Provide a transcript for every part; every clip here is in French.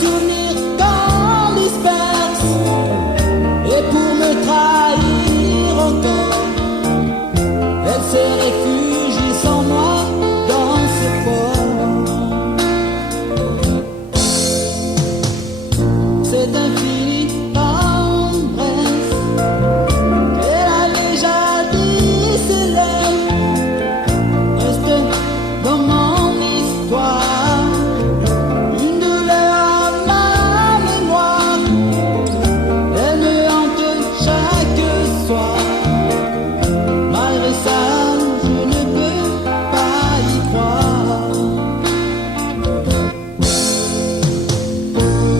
souvenirs qu'on disperse, et pour me trahir encore, elle s'est réfugiée sans moi dans ce port. C'est infini tendresse qu'elle a déjà dit, ses lèvres restent dans mon histoire, une douleur à ma mémoire, elle me hante chaque soir. Malgré ça, je ne peux pas y croire.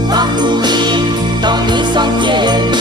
Parcourir dans des sentiers